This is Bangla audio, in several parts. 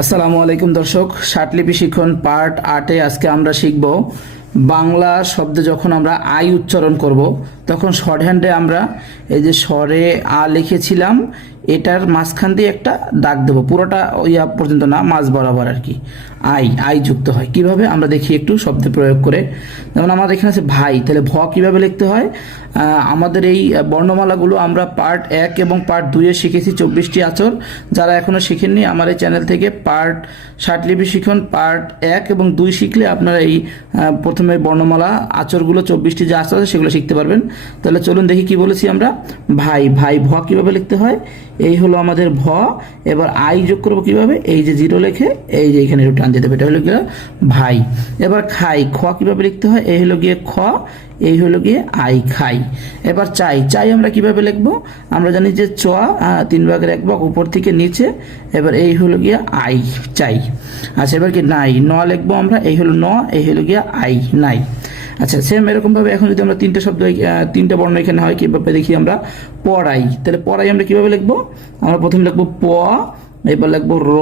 আসসালামু আলাইকুম দর্শক, ষাটলিপি শিখন পার্ট 8-এ আজকে আমরা শিখব বাংলা শব্দে যখন আমরা আই উচ্চারণ করব তখন শর্ট হ্যান্ডে আমরা এই যে স্বরে আ লিখেছিলাম এটার মাঝখান দিয়ে একটা দাগ দেব, পুরোটা ইয়া পর্যন্ত না, মাঝ বরাবর আর কি আই আই যুক্ত হয়। কিভাবে আমরা দেখি একটু শব্দে প্রয়োগ করে। যেমন আমাদের এখানে আছে ভাই, তাহলে ভ কিভাবে লিখতে হয়। আমাদের এই বর্ণমালাগুলো আমরা পার্ট 1 এবং পার্ট 2-এ শিখেছি 24টি আচর। যারা এখনো শিখেননি আমার এই চ্যানেল থেকে পার্ট ষাটলিপি শিখন পার্ট 1 এবং 2 শিখলে আপনারা এই প্রথমে বর্ণমালা আচরগুলো 24টি যে আচর আছে সেগুলো শিখতে পারবেন। তাহলে চলুন দেখি কি বলেছি আমরা। ভাই ভাই ভ কিভাবে লিখতে হয়, এই হলো আমাদের ভ। এবার আই যোগ করবো কিভাবে, এই যে জিরো লিখে এই যে এখানে টান দিতে হবে, এটা হলো গিয়ে ভাই। এবার খাই খ কিভাবে লিখতে হয়, এই হলো গিয়ে খ, এই হলো গিয়ে আই খাই। এবার চাই চাই আমরা কিভাবে লিখবো, আমরা জানি যে চ 3 ভাগের 1 ভাগ উপর থেকে নিচে, এবার এই হলো গিয়ে আই চাই। আচ্ছা এবার কি নাই ন লিখবো আমরা, এই হলো ন, এই হলো গিয়ে আই নাই। আচ্ছা সেম এরকম ভাবে এখন যদি আমরা তিনটা বর্ণ এখানে হয় কিভাবে দেখি আমরা। পড়াই, তাহলে পড়াই আমরা কিভাবে লিখবো, আমরা প্রথমে লিখবো প, এবার লিখবো র,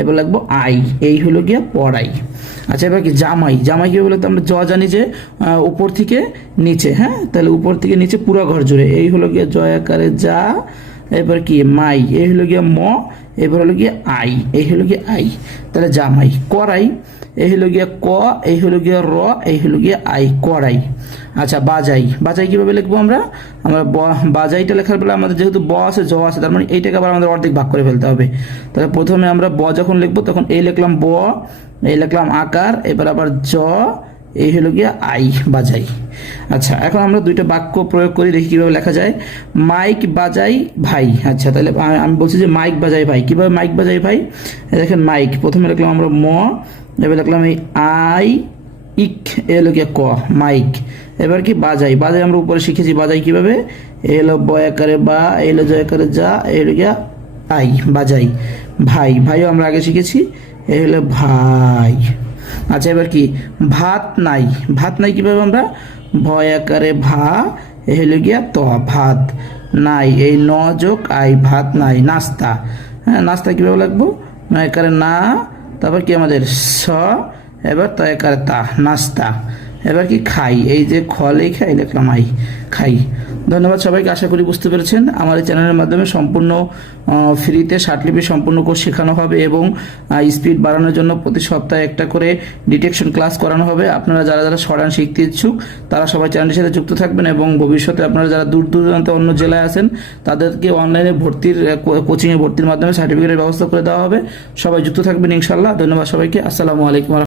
এবার লিখবো আই, এই হলো গিয়ে পড়াই। আচ্ছা এবার কি জামাই জামাই কিভাবে লিখতে, আমরা জ জানি যে উপর থেকে নিচে, হ্যাঁ তাহলে উপর থেকে নিচে পুরো ঘর জুড়ে, এই হলো গিয়ে জয় আকারে যা, এবার কি মাই, এই হলো গিয়ে ম, এবার হলো গিয়ে আই, এই হলো গিয়ে আই, তাহলে জামাই। করাই, এই হলো গিয়ে ক, এই হলো গিয়ে র, এই হলো গিয়ে আই করাই। আচ্ছা বাজাই বাজাই কিভাবে লিখবো আমরা, বাজাইটা লেখার বেলা আমাদের যেহেতু ব আছে জ আছে, তার মানে এইটাকে আবার আমাদের অর্ধেক ভাগ করে ফেলতে হবে। তাহলে প্রথমে আমরা ব যখন লিখবো তখন এই লিখলাম ব, এই লিখলাম আকার, এবার আবার জ, এই হলো গিয়ে আই বাজাই। আচ্ছা এখন আমরা দুইটা বাক্য প্রয়োগ করি, দেখি কিভাবে লেখা যায়। মাইক বাজাই ভাই, আচ্ছা তাহলে আমি বলছি যে মাইক বাজাই ভাই, কিভাবে মাইক বাজাই ভাই, দেখেন মাইক প্রথমে লিখলাম আমরা ম, এবার লিখলাম এই আই ইক, এ হলো গিয়ে ক মাইক। এবার কি বাজাই বাজাই আমরা উপরে শিখেছি বাজাই কিভাবে, এ হলো ব আকারে বা, এই হলো জয় আকারে যা, এই হলো গিয়া আই বাজাই। ভাই ভাইও আমরা আগে শিখেছি, এই হলো ভাই। আচ্ছা এবার কি ভাত নাই ভাত নাই কিভাবে আমরা, ভয় আকারে ভা, এ হলো গিয়া ত ভাত নাই, এই ন যোগ আই ভাত নাই। নাস্তা, হ্যাঁ নাস্তা কিভাবে লাগবো, ন আকারে না, তারপর কি আমাদের স, এবার ত আকারে তা নাস্তা। এবার কি খাই, এই যে খ লেখা এই লিখলাম আই খাই। ধন্যবাদ সবাইকে, আশা করি বুঝতে পেরেছেন। আমার এই চ্যানেলের মাধ্যমে সম্পূর্ণ ফ্রিতে ষাটলিপি সম্পূর্ণ কোর্স শেখানো হবে এবং স্পিড বাড়ানোর জন্য প্রতি সপ্তাহে একটা করে ডিটেকশন ক্লাস করানো হবে। আপনারা যারা যারা শর্টহ্যান্ড শিখতে ইচ্ছুক তারা সবাই চ্যানেলের সাথে যুক্ত থাকবেন এবং ভবিষ্যতে আপনারা যারা দূর দূরান্ত অন্য জেলায় আছেন তাদেরকে অনলাইনে ভর্তির কোচিংয়ে ভর্তির মাধ্যমে সার্টিফিকেটের ব্যবস্থা করে দেওয়া হবে। সবাই যুক্ত থাকবেন ইনশাল্লাহ। ধন্যবাদ সবাইকে, আসসালামু আলাইকুম।